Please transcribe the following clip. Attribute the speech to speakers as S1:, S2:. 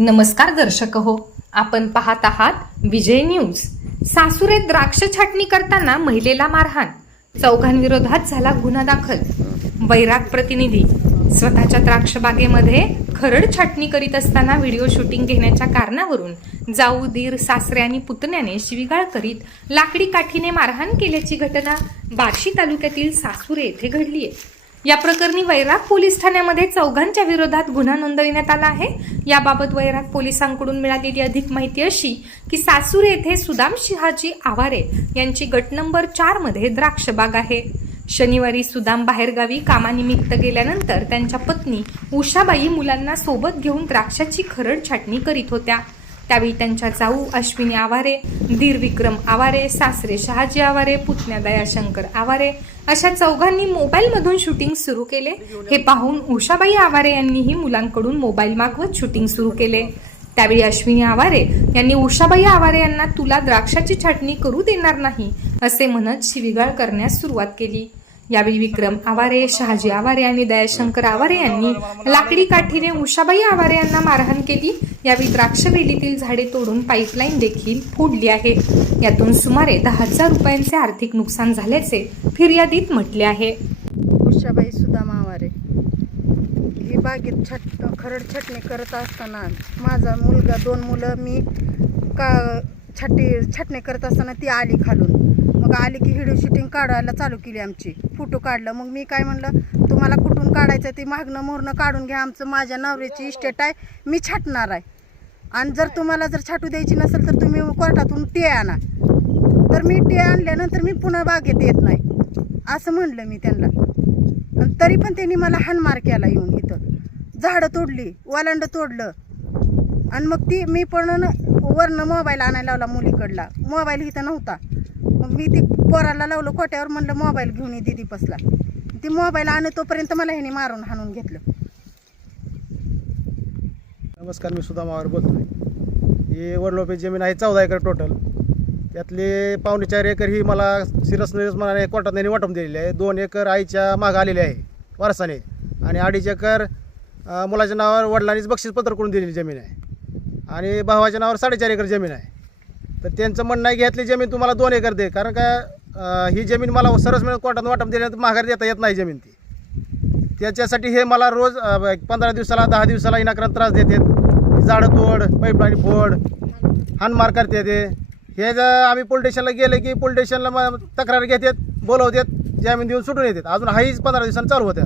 S1: नमस्कार दर्शक हो. आपण पाहत आहात विजय न्यूज. सासुरे द्राक्ष छाटणी करताना महिलेला मारहाण. चौघांविरोधात झाला गुन्हा दाखल. वैराग प्रतिनिधी. स्वतःच्या द्राक्ष बागेमध्ये खरड छाटणी करीत असताना व्हिडिओ शूटिंग घेण्याच्या कारणावरून जाऊ दीर सासरे आणि पुतण्याने शिवीगाळ करीत लाकडी काठीने मारहाण केल्याची घटना बार्शी तालुक्यातील सासुरे येथे घडली आहे या प्रकरणी वैराग पोलीस ठाण्यामध्ये चौघांच्या विरोधात गुन्हा नोंदविण्यात आला आहे. याबाबत वैराग पोलिसांकडून मिळालेली अधिक माहिती अशी की सासूर येथे सुदाम शिहाजी आवारे यांची गट नंबर चारमध्ये द्राक्षबाग आहे. शनिवारी सुदाम बाहेरगावी कामानिमित्त गेल्यानंतर त्यांच्या पत्नी उषाबाई मुलांना सोबत घेऊन द्राक्षाची खरड छाटणी करीत होत्या. त्यावेळी त्यांच्या जाऊ अश्विनी आवारे धीर विक्रम आवारे सासरे शहाजी आवारे पुतण्या दयाशंकर आवारे अशा चौघांनी मोबाईलमधून शूटिंग सुरू केले. हे पाहून उषाबाई आवारे यांनीही मुलांकडून मोबाईल मागवत शूटिंग सुरू केले. त्यावेळी अश्विनी आवारे यांनी उषाबाई आवारे यांना तुला द्राक्षाची छाटणी करू देणार नाही असे म्हणत शिवीगाळ करण्यास सुरुवात केली. यावेळी विक्रम आवारे शहाजी आवारे आणि दयाशंकर आवारे यांनी लाकडी काठीने उषाबाई आवारे यांना मारहाण केली. यावेळी द्राक्षवेलीतील झाडे तोडून पाईपलाईन देखील फोडली आहे. यातून सुमारे दहा हजार रुपयांचे आर्थिक नुकसान झाल्याचे फिर्यादीत म्हटले आहे.
S2: उषाबाई सुदामा आवारे. ही बागेत छट खरड छटणी करत असताना माझा मुलगा दोन मुलं मी का छटी छटणी करत असताना ती आली खालून. मग आली की व्हिडिओ शूटिंग काढायला चालू केली आमची. फोटो काढलं. मग मी काय म्हणलं तुम्हाला कुठून काढायचं ते मागणं मोरणं काढून घ्या. आमचं माझ्या नवऱ्याची इस्टेट आहे. मी छाटणार आहे. आणि जर तुम्हाला जर छाटू द्यायची नसेल तर तुम्ही कोर्टातून टे आणा. तर मी टे आणल्यानंतर मी पुन्हा बागेत येत नाही. असं म्हणलं मी त्यांना. आणि तरी पण त्यांनी मला हानमार केला येऊन इथं. झाडं तोडली वालांड तोडलं. आणि मग ती मी पण वरनं मोबाईल आणायला लावला मुलीकडला. मोबाईल इथं नव्हता. मग मी ती पोराला लावलं कोट्यावर म्हणलं मोबाईल घेऊन ये दिदी पसला. ती मोबाईल आणत तोपर्यंत मला ह्याने मारून हाणून घेतलं.
S3: नमस्कार मी सुद्धा मावर बोलतोय. ही वडलोपी जमीन आहे चौदा एकर टोटल त्यातले पावणे चार एकर ही मला सिरस मनाने कोर्टात त्यांनी वाटून दिलेली आहे. दोन एकर आईच्या मागं आलेले आहे वारसाने. आणि अडीच एकर मुलाच्या नावावर वडिलांनीच बक्षीसपत्र करून दिलेली जमीन आहे. आणि भावाच्या नावावर साडेचार एकर जमीन आहे. तर त्यांचं म्हणणं आहे घेतली जमीन तुम्हाला दोन एकर दे. कारण का ही जमीन मला सरस मिळत कोर्टात वाटप दिल्यानंतर माघार देता येत नाही जमीन ती. त्याच्यासाठी हे मला रोज एक पंधरा दिवसाला दहा दिवसाला इनाकरण त्रास देतात. झाडं तोड पाईपलाईन फोड हानमार करते ते हे जर आम्ही पोलीस स्टेशनला गेले की पोलीस स्टेशनला मग तक्रार घेतात बोलवतात जामीन देऊन सुटून येतात. अजून हाईच पंधरा दिवसांनी चालू होत्या.